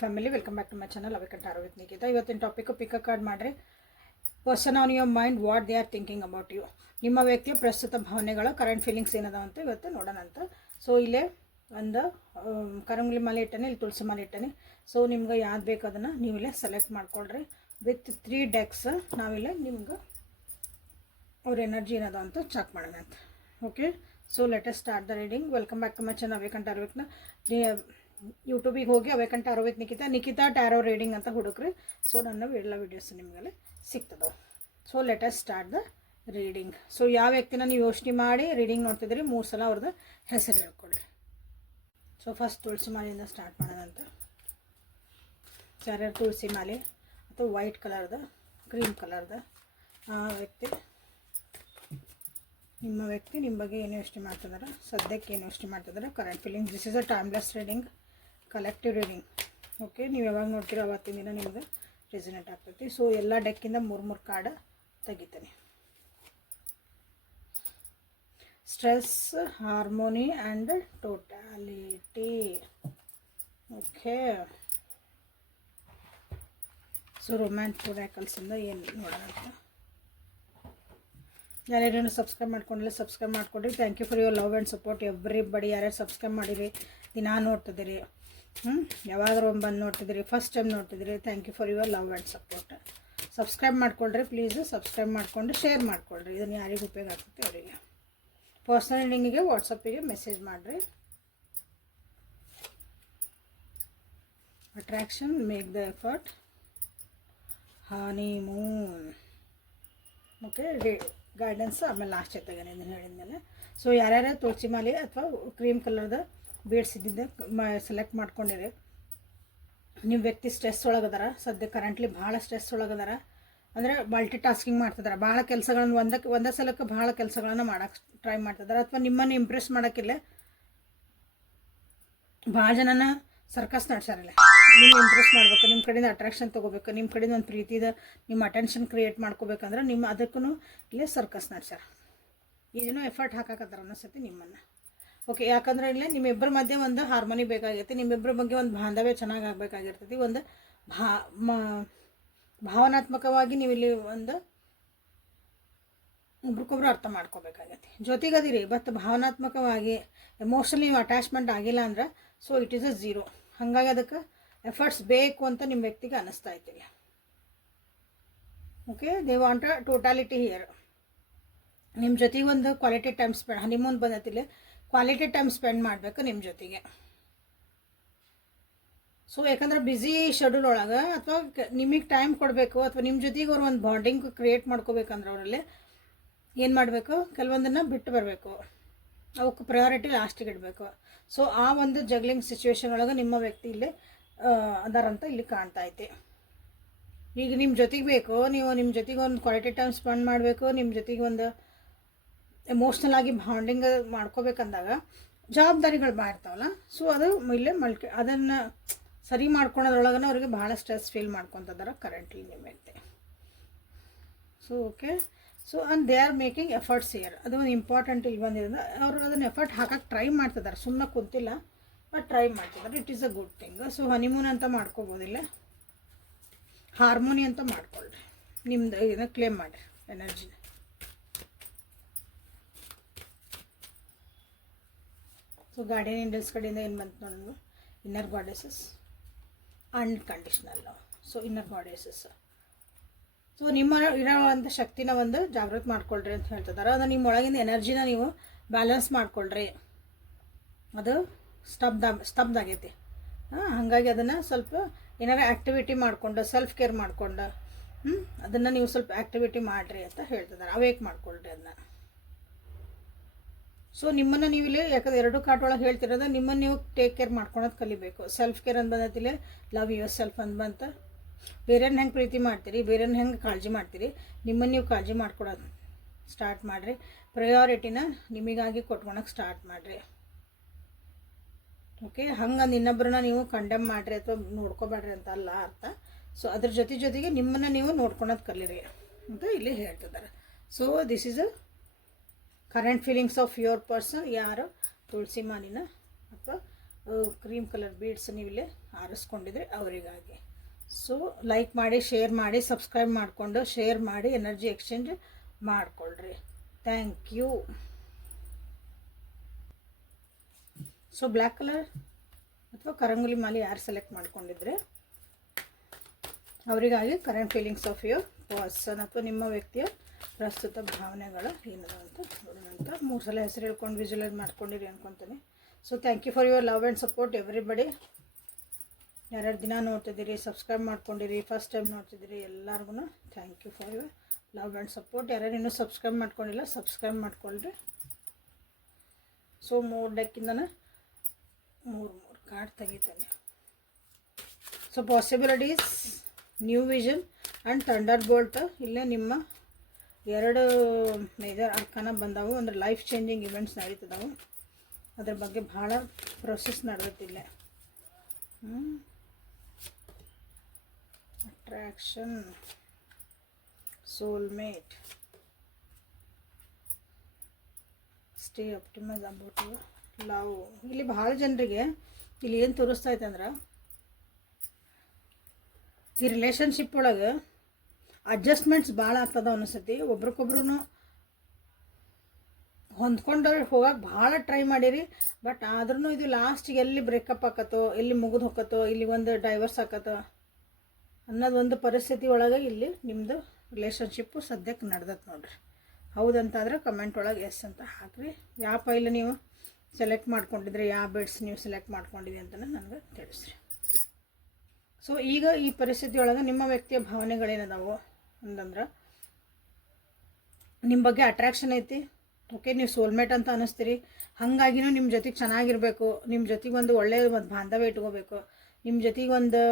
Family, welcome back to my channel ಅವೇಕಂಠ ಆರೋಗ್ಯ ನಿಖಿತ. ಇವತ್ತಿನ ಟಾಪಿಕ್ ಪಿಕ್ ಅ ಕಾರ್ಡ್ ಮಾಡಿರಿ. Person on your mind, what they are thinking about you. ನಿಮ್ಮ ವ್ಯಕ್ತಿಯ ಪ್ರಸ್ತುತ ಭಾವನೆಗಳು, ಕರೆಂಟ್ ಫೀಲಿಂಗ್ಸ್ ಏನದ ಅಂತ ಇವತ್ತು ನೋಡೋಣ ಅಂತ. ಸೊ ಇಲ್ಲೇ ಒಂದು ಕರಂಗುಲಿ ಮಾಲೆ ಇಟ್ಟನೆ, ಇಲ್ಲಿ ತುಳಸಿ ಮಾಲೆ ಇಟ್ಟನೆ. ಸೊ ನಿಮ್ಗೆ ಯಾವ್ದು ಬೇಕು ಅದನ್ನು ನೀವಿಲ್ಲೇ ಸೆಲೆಕ್ಟ್ ಮಾಡ್ಕೊಳ್ರಿ. ವಿತ್ 3 ಡೆಕ್ಸ್ ನಾವಿಲ್ಲೇ ನಿಮ್ಗೆ ಅವ್ರ ಎನರ್ಜಿ ಏನದ ಅಂತ ಚೆಕ್ ಮಾಡೋಣ ಅಂತ. Okay, so let us start the reading. Welcome back to my channel ಅವೇಕಂಠ ಆರೋಗ್ಯನ. ಯೂಟ್ಯೂಬಿಗೆ ಹೋಗಿ ಅವೇಕಂಠ ಆರೋಗ್ಯ ನಿಖಿತಾ ಟ್ಯಾರೋ ರೀಡಿಂಗ್ ಅಂತ ಹುಡುಕ್ರಿ. ಸೊ ನನ್ನ ಎಲ್ಲ ವೀಡಿಯೋಸ್ ನಿಮಗೆಲ್ಲ ಸಿಗ್ತದವು. So let us start the reading. So ಯಾವ ವ್ಯಕ್ತಿನ ನೀವು ಯೋಚನೆ ಮಾಡಿ ರೀಡಿಂಗ್ ನೋಡ್ತಿದ್ರಿ 3 ಸಲ ಅವ್ರದ್ದು ಹೆಸರು ಹೇಳ್ಕೊಳ್ರಿ. ಸೊ ಫಸ್ಟ್ ತುಳಸಿ ಮಾಲೆಯಿಂದ ಸ್ಟಾರ್ಟ್ ಮಾಡೋಣ ಅಂತ. ಯಾರ್ಯಾರು ತುಳಸಿ ಮಾಲೆ ಅಥವಾ ವೈಟ್ ಕಲರ್ದ, ಕ್ರೀಮ್ ಕಲರ್ದ ನಿಮ್ಮ ವ್ಯಕ್ತಿ ನಿಮ್ಮ ಬಗ್ಗೆ ಏನು ಯೋಚನೆ ಮಾಡ್ತಿದ್ದಾರೆ, ಸದ್ಯಕ್ಕೆ ಏನು ಯೋಚನೆ ಮಾಡ್ತಿದ್ದಾರೆ, current feeling. This is a timeless reading, collective reading. Okay, ನೀವು ಯಾವಾಗ ನೋಡ್ತೀರೋ ಅವತ್ತಿನ ದಿನ ನಿಮ್ಗೆ ರೆಸಿನೇಟ್ ಆಗ್ತೈತಿ. ಸೊ ಎಲ್ಲ ಡೆಕ್ಕಿಂದ 3 ಕಾರ್ಡ್ ತೆಗಿತೀನಿ. Stress, harmony and totality. Okay, so romance ಒರಾಕಲ್ಸಿಂದ ಏನು ನೋಡೋಣ ಅಂತ. ಯಾರ್ಯಾರೇನು ಸಬ್ಸ್ಕ್ರೈಬ್ ಮಾಡ್ಕೊಂಡಿಲ್ಲ ಸಬ್ಸ್ಕ್ರೈಬ್ ಮಾಡ್ಕೊಡ್ರಿ. Thank you for your love and support everybody. ಯಾರ್ಯಾರು ಸಬ್ಸ್ಕ್ರೈಬ್ ಮಾಡಿರಿ, ದಿನ ನೋಡ್ತಿದ್ದೀರಿ, ಯಾವಾಗಾರು ಬಂದು ನೋಡ್ತಿದ್ದೀರಿ, ಫಸ್ಟ್ ಟೈಮ್ ನೋಡ್ತಿದ್ದೀರಿ, thank you for your love and support. Subscribe ಮಾಡ್ಕೊಳ್ರಿ ಪ್ಲೀಸು. ಸಬ್ಸ್ಕ್ರೈಬ್ ಮಾಡಿಕೊಂಡು ಶೇರ್ ಮಾಡಿಕೊಳ್ರಿ. ಇದನ್ನು ಯಾರಿಗೆ ಉಪಯೋಗ ಆಗ್ತೈತೆ ಅವರಿಗೆ. ಪರ್ಸನಲ್ ರೀಡಿಂಗಿಗೆ ವಾಟ್ಸಪ್ಪಿಗೆ ಮೆಸೇಜ್ ಮಾಡಿರಿ. Attraction, make the effort, honeymoon. Okay, guidance ಆಮೇಲೆ ಲಾಸ್ಟ್ ತೆಗೆನೆ ಹೇಳಿದ್ಮೇಲೆ. ಸೊ ಯಾರ್ಯಾರು ತುಳಸಿ ಮಾಲೆ ಅಥವಾ ಕ್ರೀಮ್ ಕಲರ್ದ ಬೀಡ್ಸ್ ಇದ್ದಿದ್ದೆ ಸೆಲೆಕ್ಟ್ ಮಾಡ್ಕೊಂಡಿರಿ. ನಿಮ್ಮ ವ್ಯಕ್ತಿ ಸ್ಟ್ರೆಸ್ ಒಳಗದಾರ, ಸದ್ಯ ಕರೆಂಟ್ಲಿ ಭಾಳ ಸ್ಟ್ರೆಸ್ ಒಳಗದಾರ. ಅಂದರೆ ಮಲ್ಟಿ ಟಾಸ್ಕಿಂಗ್ ಮಾಡ್ತಿದ್ದಾರೆ, ಭಾಳ ಕೆಲಸಗಳನ್ನು ಒಂದೇ ಸಲಕ್ಕೆ ಭಾಳ ಕೆಲಸಗಳನ್ನು ಮಾಡೋಕ್ಕೆ ಟ್ರೈ ಮಾಡ್ತಿದ್ದಾರೆ. ಅಥವಾ ನಿಮ್ಮನ್ನು ಇಂಪ್ರೆಸ್ ಮಾಡೋಕ್ಕಿಲ್ಲ ಭಾಳ ಜನನ ಸರ್ಕಸ್ ನಡ್ಸಾರಿಲ್ಲ. ನಿಮ್ಮ ಇಂಪ್ರೆಸ್ ಮಾಡ್ಬೇಕು, ನಿಮ್ಮ ಕಡೆಯಿಂದ ಅಟ್ರಾಕ್ಷನ್ ತೊಗೋಬೇಕು, ನಿಮ್ಮ ಕಡೆಯಿಂದ ಒಂದು ಪ್ರೀತಿದ ನಿಮ್ಮ ಅಟೆನ್ಷನ್ ಕ್ರಿಯೇಟ್ ಮಾಡ್ಕೋಬೇಕಂದ್ರೆ ನಿಮ್ಮ ಅದಕ್ಕೂ ಇಲ್ಲೇ ಸರ್ಕಸ್ ನಡ್ಸ್ಯಾರ. ಇದೇನೋ ಎಫರ್ಟ್ ಹಾಕಕತ್ತಾರ ಅನ್ನಿಸ್ತೈತಿ ನಿಮ್ಮನ್ನು. ಓಕೆ, ಯಾಕಂದ್ರೆ ಇಲ್ಲೇ ನಿಮ್ಮಿಬ್ಬರ ಮಧ್ಯೆ ಒಂದು ಹಾರ್ಮೋನಿ ಬೇಕಾಗೈತಿ. ನಿಮ್ಮಿಬ್ಬರ ಬಗ್ಗೆ ಒಂದು ಬಾಂಧವ್ಯ ಚೆನ್ನಾಗಿ ಆಗಬೇಕಾಗಿರ್ತೈತಿ. ಒಂದು ಭಾವನಾತ್ಮಕವಾಗಿ ನೀವು ಇಲ್ಲಿ ಒಂದು ಒಬ್ರಿಗೊಬ್ರು ಅರ್ಥ ಮಾಡ್ಕೋಬೇಕಾಗೈತಿ. ಜೊತೆಗದಿರಿ ಬಟ್ ಭಾವನಾತ್ಮಕವಾಗಿ ಎಮೋಷನಲಿ ನೀವು ಅಟ್ಯಾಚ್ಮೆಂಟ್ ಆಗಿಲ್ಲ ಅಂದ್ರೆ ಸೊ ಇಟ್ ಈಸ್ ಅ 0. ಹಾಗಾಗಿ ಅದಕ್ಕೆ ಎಫರ್ಟ್ಸ್ ಬೇಕು ಅಂತ ನಿಮ್ಮ ವ್ಯಕ್ತಿಗೆ ಅನ್ನಿಸ್ತಾ ಇದ್ದೀವಿ. Okay, they want a totality here. ನಿಮ್ಮ ಜೊತೆಗೆ ಒಂದು ಕ್ವಾಲಿಟಿ ಟೈಮ್ ಸ್ಪೆಂಡ್, ಹನಿಮೂನ್ ಬಂದತಿಲ್ಲ, ಕ್ವಾಲಿಟಿ ಟೈಮ್ ಸ್ಪೆಂಡ್ ಮಾಡಬೇಕು ನಿಮ್ಮ ಜೊತೆಗೆ. ಸೊ ಯಾಕಂದ್ರೆ ಬ್ಯುಸಿ ಶೆಡ್ಯೂಲ್ ಒಳಗೆ ಅಥವಾ ನಿಮಗೆ ಟೈಮ್ ಕೊಡಬೇಕು ಅಥವಾ ನಿಮ್ಮ ಜೊತೆಗೆ ಅವ್ರು ಒಂದು ಬಾಂಡಿಂಗ್ ಕ್ರಿಯೇಟ್ ಮಾಡ್ಕೋಬೇಕಂದ್ರೆ ಅವರಲ್ಲಿ ಏನು ಮಾಡಬೇಕು, ಕೆಲವೊಂದನ್ನು ಬಿಟ್ಟು ಬರಬೇಕು, ಅವಕ್ಕೆ ಪ್ರಯಾರಿಟಿ ಲಾಸ್ಟಿಗೆ ಇಡಬೇಕು. ಸೊ ಆ ಒಂದು ಜಗ್ಲಿಂಗ್ ಸಿಚುವೇಶನ್ ಒಳಗೆ ನಿಮ್ಮ ವ್ಯಕ್ತಿ ಇಲ್ಲಿ ಅದರಂತ ಇಲ್ಲಿ ಕಾಣ್ತಾ ಐತಿ. ಈಗ ನಿಮ್ಮ ಜೊತೆಗೆ ಬೇಕು, ನೀವು ನಿಮ್ಮ ಜೊತೆಗೆ ಒಂದು ಕ್ವಾಲಿಟಿ ಟೈಮ್ ಸ್ಪೆಂಡ್ ಮಾಡಬೇಕು, ನಿಮ್ಮ ಜೊತೆಗೆ ಒಂದು ಎಮೋಷ್ನಲ್ ಆಗಿ ಬಾಂಡಿಂಗ್ ಮಾಡ್ಕೋಬೇಕಂದಾಗ ಜವಾಬ್ದಾರಿಗಳು ಮಾಡಿರ್ತಾವಲ್ಲ. ಸೊ ಅದು ಇಲ್ಲೇ ಅದನ್ನು ಸರಿ ಮಾಡ್ಕೊಳೋದ್ರೊಳಗನ ಅವ್ರಿಗೆ ಭಾಳ ಸ್ಟ್ರೆಸ್ ಫೀಲ್ ಮಾಡ್ಕೊತಿದ್ದಾರೆ ಕರೆಂಟ್ಲಿ ನಿಮ್ಮ ವ್ಯಕ್ತಿ. So okay, so and they are making efforts here. ಅದು ಒಂದು ಇಂಪಾರ್ಟೆಂಟ್ ಇಲ್ಲಿ ಬಂದಿರೋದು. ಅವರು ಅದನ್ನು ಎಫರ್ಟ್ ಹಾಕಕ್ಕೆ ಟ್ರೈ ಮಾಡ್ತಿದ್ದಾರೆ, ಸುಮ್ಮನೆ ಕುಂತಿಲ್ಲ ಬಟ್ ಟ್ರೈ ಮಾಡ್ತಿದ್ದಾರೆ. It is a good thing. So honeymoon ಅಂತ ಮಾಡ್ಕೋಬೋದಿಲ್ಲ, ಹಾರ್ಮೋನಿ ಅಂತ ಮಾಡ್ಕೊಳ್ರಿ. ನಿಮ್ದು ಇದನ್ನು ಕ್ಲೇಮ್ ಮಾಡಿರಿ ಎನರ್ಜಿನ. ಸೊ ಗಾರ್ಡಿಯನ್ ಏಂಜಲ್ಸ್ ಕಡೆಯಿಂದ ಏನು ಬಂತು ನೋಡೋದು, inner goddesses unconditional love. So inner goddesses, so ನಿಮ್ಮ ಇರೋವಂಥ ಶಕ್ತಿನ ಒಂದು ಜಾಗೃತಿ ಮಾಡ್ಕೊಳ್ರಿ ಅಂತ ಹೇಳ್ತಿದ್ದಾರೆ. ಅದು ನಿಮ್ಮ ಒಳಗಿನ ಎನರ್ಜಿನ ನೀವು ಬ್ಯಾಲೆನ್ಸ್ ಮಾಡ್ಕೊಳ್ರಿ. ಅದು ಸ್ತಬ್ದಾಗೈತಿ. ಹಾಗಾಗಿ ಅದನ್ನು ಸ್ವಲ್ಪ ಏನಾರು ಆ್ಯಕ್ಟಿವಿಟಿ ಮಾಡಿಕೊಂಡು ಸೆಲ್ಫ್ ಕೇರ್ ಮಾಡಿಕೊಂಡು ಅದನ್ನು ನೀವು ಸ್ವಲ್ಪ ಆ್ಯಕ್ಟಿವಿಟಿ ಮಾಡಿರಿ ಅಂತ ಹೇಳ್ತಿದ್ದಾರೆ. ಅವೇಕ್ ಮಾಡ್ಕೊಳ್ರಿ ಅದನ್ನ. ಸೊ ನಿಮ್ಮನ್ನು ನೀವು ಇಲ್ಲಿ ಯಾಕಂದ್ರೆ 2 ಕಾರ್ಡ್ ಒಳಗೆ ಹೇಳ್ತಿರೋದು ನಿಮ್ಮನ್ನು ನೀವು ಟೇಕ್ ಕೇರ್ ಮಾಡ್ಕೊಳೋದು ಕಲಿಬೇಕು. ಸೆಲ್ಫ್ ಕೇರ್ ಅಂತ ಬಂದತಿಲ್ಲ, ಲವ್ ಯುವರ್ ಸೆಲ್ಫ್ ಅಂತ ಬಂತ. ಬೇರೆಯವ್ರನ್ನ ಹೆಂಗೆ ಪ್ರೀತಿ ಮಾಡ್ತೀರಿ, ಬೇರೆಯವ್ರನ್ನ ಹೆಂಗೆ ಕಾಳಜಿ ಮಾಡ್ತೀರಿ, ನಿಮ್ಮನ್ನು ನೀವು ಕಾಳಜಿ ಮಾಡ್ಕೊಳೋದು ಸ್ಟಾರ್ಟ್ ಮಾಡಿರಿ. ಪ್ರಯಾರಿಟಿನ ನಿಮಗಾಗಿ ಕೊಟ್ಕೊಳಕ್ಕೆ ಸ್ಟಾರ್ಟ್ ಮಾಡಿರಿ. ಓಕೆ, ಹಂಗಂದು ಇನ್ನೊಬ್ಬರನ್ನ ನೀವು ಕಂಡೆಮ್ ಮಾಡಿರಿ ಅಥವಾ ನೋಡ್ಕೋಬೇಡ್ರಿ ಅಂತ ಅಲ್ಲ ಅರ್ಥ. ಸೊ ಅದ್ರ ಜೊತೆಗೆ ನಿಮ್ಮನ್ನು ನೀವು ನೋಡ್ಕೊಳೋದು ಕಲೀರಿ ಅಂತ ಇಲ್ಲಿ ಹೇಳ್ತಿದ್ದಾರೆ. So this is a current feelings of your person. ಯಾರು ತುಳಸಿ ಮಾಲಿನ ಅಥವಾ ಕ್ರೀಮ್ ಕಲರ್ ಬೀಡ್ಸ್ ನೀವಿಲ್ಲಿ ಆರಿಸ್ಕೊಂಡಿದ್ರೆ ಅವರಿಗಾಗಿ. ಸೊ ಲೈಕ್ ಮಾಡಿ, ಶೇರ್ ಮಾಡಿ, ಸಬ್ಸ್ಕ್ರೈಬ್ ಮಾಡಿಕೊಂಡು ಶೇರ್ ಮಾಡಿ ಎನರ್ಜಿ ಎಕ್ಸ್ಚೇಂಜ್ ಮಾಡಿಕೊಳ್ರಿ. Thank you. So black colour ಅಥವಾ ಕರಂಗುಲಿ ಮಾಲೆ ಯಾರು ಸೆಲೆಕ್ಟ್ ಮಾಡ್ಕೊಂಡಿದ್ರೆ ಅವರಿಗಾಗಿ current feelings of your person ಅಥವಾ ನಿಮ್ಮ ವ್ಯಕ್ತಿಯ ಪ್ರಸ್ತುತ ಭಾವನೆಗಳು ಏನದ ಅಂತ ನೋಡೋಣ ಅಂತ 3 ಸಲ ಹೆಸರು ಹೇಳ್ಕೊಂಡು ವಿಜುವಲೈಸ್ ಮಾಡ್ಕೊಂಡಿರಿ ಅನ್ಕೊತೀನಿ. So thank you for your love and support everybody. ಯಾರ್ಯಾರು ದಿನ ನೋಡ್ತಿದ್ದೀರಿ, ಸಬ್ಸ್ಕ್ರೈಬ್ ಮಾಡ್ಕೊಂಡಿರಿ, ಫಸ್ಟ್ ಟೈಮ್ ನೋಡ್ತಿದ್ದೀರಿ, ಎಲ್ಲರಿಗೂ thank you for your love and support. ಯಾರ್ಯಾರು ಇನ್ನೂ ಸಬ್ಸ್ಕ್ರೈಬ್ ಮಾಡ್ಕೊಂಡಿಲ್ಲ ಸಬ್ಸ್ಕ್ರೈಬ್ ಮಾಡ್ಕೊಳ್ರಿ. ಸೊ 3 ಡೆಕ್ಕಿಂದನೇ 3 ಕಾರ್ಡ್ ತೆಗಿತಾನೆ. So possibilities, new vision and thunderbolt. ಇಲ್ಲೇ ನಿಮ್ಮ 2 ಮೇಜರ್ ಅರ್ಕಾನ ಬಂದವು. ಅಂದರೆ ಲೈಫ್ ಚೇಂಜಿಂಗ್ ಇವೆಂಟ್ಸ್ ನಡೀತದವು. ಅದ್ರ ಬಗ್ಗೆ ಭಾಳ ಪ್ರೊಸೆಸ್ ನಡೆದತ್ತಿಲ್ಲ. Attraction, soulmate, stay optimise about love. ಇಲ್ಲಿ ಭಾಳ ಜನರಿಗೆ ಇಲ್ಲಿ ಏನು ತೋರಿಸ್ತಾ ಐತೆ ಈ ರಿಲೇಷನ್ಶಿಪ್ ಒಳಗೆ ಅಡ್ಜಸ್ಟ್ಮೆಂಟ್ಸ್ ಭಾಳ ಆಗ್ತದ. ಅನಿಸ್ತೈತಿ ಒಬ್ರಿಗೊಬ್ರು ಹೊಂದ್ಕೊಂಡು ಹೋಗಕ್ಕೆ ಭಾಳ ಟ್ರೈ ಮಾಡಿರಿ. ಬಟ್ ಆದ್ರೂ ಇದು ಲಾಸ್ಟಿಗೆ ಎಲ್ಲಿ ಬ್ರೇಕಪ್ ಆಕತ್ತೋ, ಎಲ್ಲಿ ಮುಗಿದು ಹೋಗತ್ತೋ, ಇಲ್ಲಿ ಒಂದು ಡೈವರ್ಸ್ ಆಕತ್ತೋ ಅನ್ನೋದೊಂದು ಪರಿಸ್ಥಿತಿ ಒಳಗೆ ಇಲ್ಲಿ ನಿಮ್ಮದು ರಿಲೇಷನ್ಶಿಪ್ಪು ಸದ್ಯಕ್ಕೆ ನಡೆದತ್ತೆ ನೋಡ್ರಿ. ಹೌದಂತಾದ್ರೆ ಕಮೆಂಟ್ ಒಳಗೆ ಎಸ್ ಅಂತ ಹಾಕ್ರಿ. ಯಾವ ಫೈಲ್ ನೀವು ಸೆಲೆಕ್ಟ್ ಮಾಡ್ಕೊಂಡಿದ್ರೆ, ಯಾವ ಬೆಡ್ಸ್ ನೀವು ಸೆಲೆಕ್ಟ್ ಮಾಡ್ಕೊಂಡಿದ್ದೀವಿ ಅಂತ ನನಗೆ ತಿಳಿಸ್ರಿ. ಸೊ ಈಗ ಈ ಪರಿಸ್ಥಿತಿ ಒಳಗೆ ನಿಮ್ಮ ವ್ಯಕ್ತಿಯ ಭಾವನೆಗಳೇನದಾವು ಅಂತಂದ್ರೆ ನಿಮ್ಮ ಬಗ್ಗೆ ಅಟ್ರಾಕ್ಷನ್ ಐತಿ. ಓಕೆ, ನೀವು ಸೋಲ್ಮೇಟ್ ಅಂತ ಅನ್ನಿಸ್ತೀರಿ. ಹಾಗಾಗಿನೂ ನಿಮ್ಮ ಜೊತೆಗೆ ಚೆನ್ನಾಗಿರಬೇಕು, ನಿಮ್ಮ ಜೊತೆಗೆ ಒಂದು ಒಳ್ಳೆಯ ಒಂದು ಬಾಂಧವ್ಯ ಇಟ್ಕೋಬೇಕು, ನಿಮ್ಮ ಜೊತೆಗೆ ಒಂದು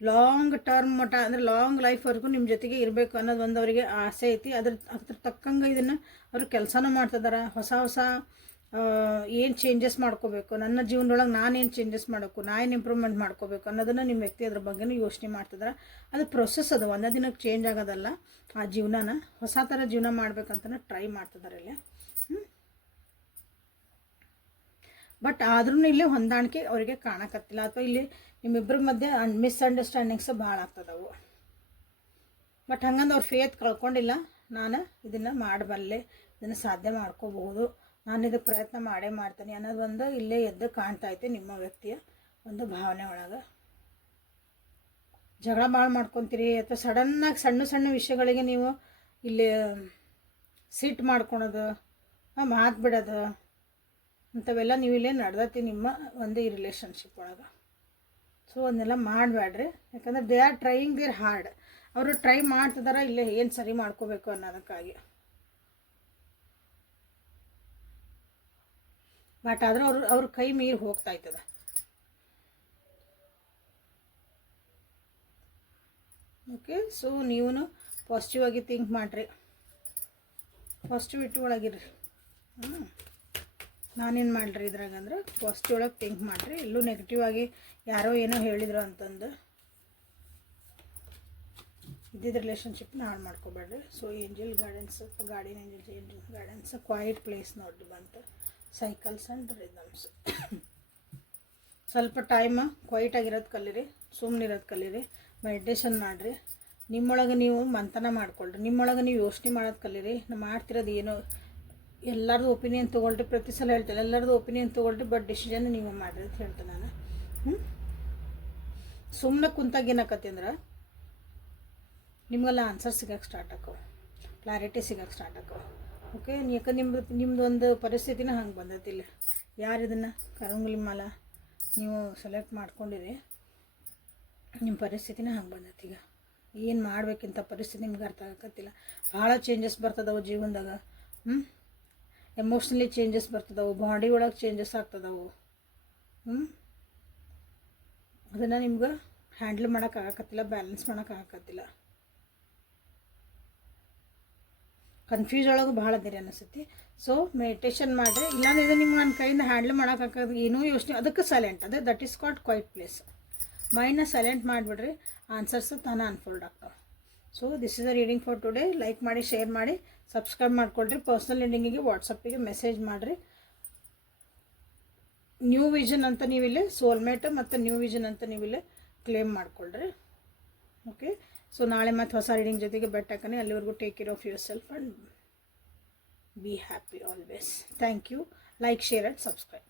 ಲಾಂಗ್ ಟರ್ಮ್ ಮಟ್ಟ ಅಂದರೆ ಲಾಂಗ್ ಲೈಫ್ವರೆಗೂ ನಿಮ್ಮ ಜೊತೆಗೆ ಇರಬೇಕು ಅನ್ನೋದು ಒಂದು ಅವರಿಗೆ ಆಸೆ ಐತಿ. ಅದ್ರ ತಕ್ಕಂಗೆ ಇದನ್ನು ಅವರು ಕೆಲಸನೂ ಮಾಡ್ತಿದ್ದಾರೆ. ಹೊಸ ಏನು ಚೇಂಜಸ್ ಮಾಡ್ಕೋಬೇಕು, ನನ್ನ ಜೀವನದೊಳಗೆ ನಾನೇನು ಚೇಂಜಸ್ ಮಾಡಬೇಕು, ನಾನೇನು ಇಂಪ್ರೂವ್ಮೆಂಟ್ ಮಾಡ್ಕೋಬೇಕು ಅನ್ನೋದನ್ನು ನಿಮ್ಮ ವ್ಯಕ್ತಿ ಅದ್ರ ಬಗ್ಗೆನೂ ಯೋಚನೆ ಮಾಡ್ತಿದ್ದಾರೆ. ಅದು ಪ್ರೊಸೆಸ್ ಅದು, ಒಂದೇ ದಿನಕ್ಕೆ ಚೇಂಜ್ ಆಗೋದಲ್ಲ. ಆ ಜೀವನನ ಹೊಸ ಥರ ಜೀವನ ಮಾಡ್ಬೇಕಂತಲೇ ಟ್ರೈ ಮಾಡ್ತಿದ್ದಾರೆ ಇಲ್ಲಿ. ಬಟ್ ಆದ್ರೂ ಇಲ್ಲಿ ಹೊಂದಾಣಿಕೆ ಅವರಿಗೆ ಕಾಣಕತ್ತಿಲ್ಲ, ಅಥವಾ ಇಲ್ಲಿ ನಿಮ್ಮಿಬ್ಬರ ಮಧ್ಯೆ ಮಿಸ್ಅಂಡರ್ಸ್ಟ್ಯಾಂಡಿಂಗ್ಸ್ ಭಾಳ ಆಗ್ತದವು. ಬಟ್ ಹಂಗಂದು ಅವ್ರು ಫೇತ್ ಕಳ್ಕೊಂಡಿಲ್ಲ. ನಾನು ಇದನ್ನು ಮಾಡಬಲ್ಲೆ, ಇದನ್ನು ಸಾಧ್ಯ ಮಾಡ್ಕೋಬಹುದು, ನಾನು ಇದಕ್ಕೆ ಪ್ರಯತ್ನ ಮಾಡೇ ಮಾಡ್ತೀನಿ ಅನ್ನೋದೊಂದು ಇಲ್ಲೇ ಎದ್ದು ಕಾಣ್ತಾ ಐತೆ ನಿಮ್ಮ ವ್ಯಕ್ತಿಯ ಒಂದು ಭಾವನೆ ಒಳಗೆ. ಜಗಳ ಭಾಳ ಮಾಡ್ಕೊತೀರಿ, ಅಥವಾ ಸಡನ್ನಾಗಿ ಸಣ್ಣ ಸಣ್ಣ ವಿಷಯಗಳಿಗೆ ನೀವು ಇಲ್ಲಿ ಸಿಟ್ಟು ಮಾಡ್ಕೊಳೋದು, ಮಾತು ಬಿಡೋದು ಅಂಥವೆಲ್ಲ ನೀವು ಇಲ್ಲೇ ನಡೆದತ್ತಿ ನಿಮ್ಮ ಒಂದು ಈ ರಿಲೇಷನ್ಶಿಪ್ ಒಳಗೆ. ಸೊ ಅದನ್ನೆಲ್ಲ ಮಾಡಬೇಡ್ರಿ. ಯಾಕಂದರೆ they are trying their hard. ಅವರು ಟ್ರೈ ಮಾಡ್ತಿದಾರ ಇಲ್ಲೇ ಏನು ಸರಿ ಮಾಡ್ಕೋಬೇಕು ಅನ್ನೋದಕ್ಕಾಗಿ. ಬಟ್ ಆದರೂ ಅವ್ರ ಕೈ ಮೀರಿ ಹೋಗ್ತಾ ಇರ್ತದೆ. ಓಕೆ, ಸೊ ನೀವು ಪಾಸಿಟಿವ್ ಆಗಿ ಥಿಂಕ್ ಮಾಡಿರಿ, ಪಾಸಿಟಿವಿಟಿ ಒಳಗಿರ್ರಿ. ನಾನೇನು ಮಾಡಿರಿ ಇದ್ರಾಗ ಅಂದ್ರೆ ಪಾಸಿಟಿವ್ ಒಳಗೆ ಥಿಂಕ್ ಮಾಡಿರಿ. ಎಲ್ಲೂ ನೆಗೆಟಿವ್ ಆಗಿ ಯಾರೋ ಏನೋ ಹೇಳಿದ್ರು ಅಂತಂದು ಇದ್ದಿದ್ದ ರಿಲೇಷನ್ಶಿಪ್ನ ಹಾಳು ಮಾಡ್ಕೋಬೇಡ್ರಿ. So angel gardens, guardian angel gardens, quiet place ನೋಡ್ರಿ ಬಂತು. Cycles and rhythms. ಸ್ವಲ್ಪ ಟೈಮ್ ಕ್ವೈಟ್ ಆಗಿರೋದು ಕಲೀರಿ, ಸುಮ್ಮನಿರೋದು ಕಲೀರಿ, ಮೆಡಿಟೇಷನ್ ಮಾಡಿರಿ. ನಿಮ್ಮೊಳಗೆ ನೀವು ಮಂಥನ ಮಾಡ್ಕೊಳ್ರಿ, ನಿಮ್ಮೊಳಗೆ ನೀವು ಯೋಚನೆ ಮಾಡೋದು ಕಲೀರಿ. ನಾವು ಮಾಡ್ತಿರೋದು ಏನೋ ಎಲ್ಲರದು ಒಪಿನಿಯನ್ ತೊಗೊಳ್ರಿ. ಪ್ರತಿ ಸಲ ಹೇಳ್ತೇನೆ ಎಲ್ಲರದು ಒಪಿನಿಯನ್ ತೊಗೊಳ್ರಿ, ಬಟ್ ಡಿಸಿಷನ್ ನೀವು ಮಾಡಿರಿ ಅಂತ ಹೇಳ್ತೇನೆ ನಾನು. ಸುಮ್ಮನೆ ಕುಂತಾಗ ಏನಾಕತಿ ಅಂದ್ರೆ ನಿಮಗೆಲ್ಲ ಆನ್ಸರ್ ಸಿಗೋಕ್ಕೆ ಸ್ಟಾರ್ಟ್ ಆಕವು, ಕ್ಲಾರಿಟಿ ಸಿಗೋಕ್ಕೆ ಸ್ಟಾರ್ಟ್ ಆಕವು. ಓಕೆ, ಯಾಕೆ ನಿಮ್ಮದು ಒಂದು ಪರಿಸ್ಥಿತಿನ ಹಂಗೆ ಬಂದೈತಿಲ್ಲ. ಯಾರು ಇದನ್ನು ಕರಂಗುಲಿ ಮಾಲ ನೀವು ಸೆಲೆಕ್ಟ್ ಮಾಡ್ಕೊಂಡಿರಿ, ನಿಮ್ಮ ಪರಿಸ್ಥಿತಿನ ಹಂಗೆ ಬಂದೈತಿ. ಈಗ ಏನು ಮಾಡ್ಬೇಕಿಂತ ಪರಿಸ್ಥಿತಿ ನಿಮ್ಗೆ ಅರ್ಥ ಆಗತ್ತಿಲ್ಲ. ಭಾಳ ಚೇಂಜಸ್ ಬರ್ತದವು ಜೀವನದಾಗ. ಎಮೋಷ್ನಲಿ ಚೇಂಜಸ್ ಬರ್ತದವು, ಬಾಡಿ ಒಳಗೆ ಚೇಂಜಸ್ ಆಗ್ತದವು. ಅದನ್ನು ನಿಮ್ಗೆ ಹ್ಯಾಂಡಲ್ ಮಾಡೋಕ್ಕಾಗತ್ತಿಲ್ಲ, ಬ್ಯಾಲೆನ್ಸ್ ಮಾಡೋಕ್ಕಾಗತ್ತಿಲ್ಲ. ಕನ್ಫ್ಯೂಸ್ ಒಳಗೆ ಭಾಳ ಅದಿರಿ ಅನಿಸುತ್ತೆ. ಸೊ ಮೆಡಿಟೇಷನ್ ಮಾಡಿರಿ. ಇಲ್ಲಾಂದ್ರೆ ಇದು ನಿಮ್ಗೆ ನನ್ನ ಕೈಯಿಂದ ಹ್ಯಾಂಡಲ್ ಮಾಡೋಕ್ಕಾಗೋದು ಏನೂ ಯೋಚನೆ, ಅದಕ್ಕೆ ಸೈಲೆಂಟ್, ಅದೇ that is called quiet place. ಮೈಂಡ್ನ ಸೈಲೆಂಟ್ ಮಾಡಿಬಿಡ್ರಿ, ಆನ್ಸರ್ಸ್ ತಾನೇ ಅನ್ಫೋಲ್ಡ್ ಆಗ್ತಾವೆ. So this is a reading for today. Like ಮಾಡಿ, ಶೇರ್ ಮಾಡಿ, ಸಬ್ಸ್ಕ್ರೈಬ್ ಮಾಡ್ಕೊಳ್ರಿ. ಪರ್ಸ್ನಲ್ ರೀಡಿಂಗಿಗೆ ವಾಟ್ಸಪ್ಪಿಗೆ ಮೆಸೇಜ್ ಮಾಡಿರಿ. ನ್ಯೂ ವಿಷನ್ ಅಂತ ನೀವಿಲ್ಲಿ ಸೋಲ್ಮೇಟ್ ಮತ್ತು ನ್ಯೂ ವಿಷನ್ ಅಂತ ನೀವಿಲ್ಲಿ ಕ್ಲೇಮ್ ಮಾಡಿಕೊಳ್ಳ್ರಿ. ಓಕೆ, ಸೊ ನಾಳೆ ಮತ್ತು ಹೊಸ ರೀಡಿಂಗ್ ಜೊತೆಗೆ ಬೆಟ್ಟಾಕನೆ. ಅಲ್ಲಿವರೆಗೂ take care of yourself and be happy always. Thank you. Like, share and subscribe.